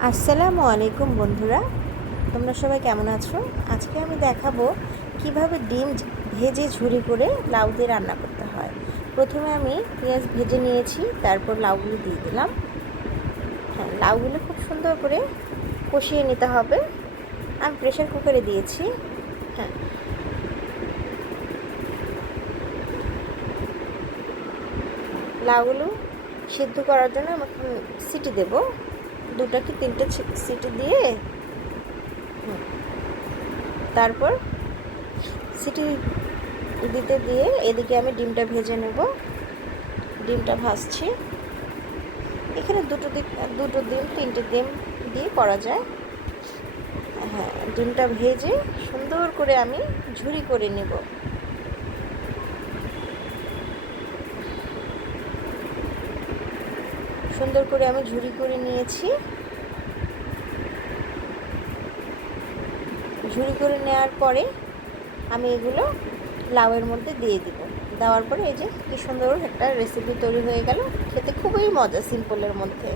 আসসালামু আলাইকুম বন্ধুরা, তোমরা সবাই কেমন আছো? আজকে আমি দেখাবো কিভাবে ডিম ভেজে ঝুরি করে লাউ দিয়ে রান্না করতে হয়। প্রথমে আমি পেঁয়াজ ভেজে নিয়েছি, তারপর লাউগুলো দিয়ে দিলাম। হ্যাঁ, লাউগুলো খুব সুন্দর করে কষিয়ে নিতে হবে। আমি প্রেশার কুকারে দিয়েছি। হ্যাঁ, লাউগুলো সিদ্ধ করার জন্য আমাকে সিটি দেব, 2টা কি 3টে সিটি দিয়ে তারপর সিটি দিতে দিয়ে এদিকে আমি ডিমটা ভেজে নেব। ডিমটা ভাজছি। এখানে দুটো ডিম 3টে ডিম দিয়ে করা যায়। হ্যাঁ, ডিমটা ভেজে সুন্দর করে আমি ঝুরি করে নেব। সুন্দর করে আমি ঝুরি করে নিয়েছি। ঝুরি করে নেওয়ার পরে আমি এগুলো লাউয়ের মধ্যে দিয়ে দিব। দেওয়ার পরে এই যে কি সুন্দর একটা রেসিপি তৈরি হয়ে গেল। খেতে খুবই মজা, সিম্পলের মধ্যে।